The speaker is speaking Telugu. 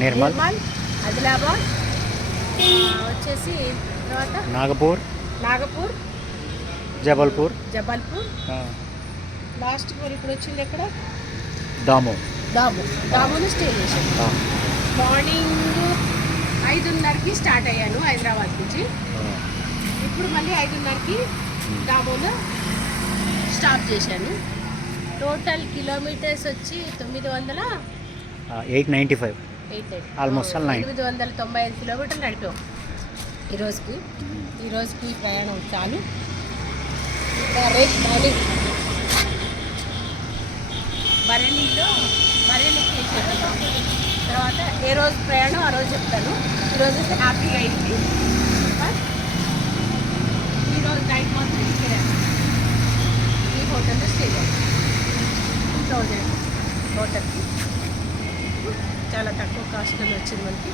నిర్మల్, ఆదిలాబాద్, వచ్చేసి తర్వాత నాగపూర్, జబల్పూర్, లాస్ట్ మరి ఇప్పుడు వచ్చింది ఎక్కడ దామోలో స్టే చేశాను. మార్నింగ్ 5:30కి స్టార్ట్ అయ్యాను హైదరాబాద్ నుంచి. ఇప్పుడు మళ్ళీ 5:30కి దామోలో స్టాప్ చేశాను. టోటల్ కిలోమీటర్స్ వచ్చి 895 ఆల్మోస్ట్ 895 కిలోమీటర్లు నడిపాం ఈరోజుకి ప్రయాణం చాలు. ఇంకా రేపు మార్నింగ్ బరేలీకి చేసాను. తర్వాత ఏ రోజు ప్రయాణం ఆ రోజు చెప్తాను. ఈరోజు అయితే హ్యాపీగా అయింది. ఈరోజు నైట్ మాత్రం ఇక్కడ ఈ హోటల్లో స్టే చేస్తాను. 2000 హోటల్కి చాలా తక్కువ కాస్ట్లో వచ్చింది మనకి.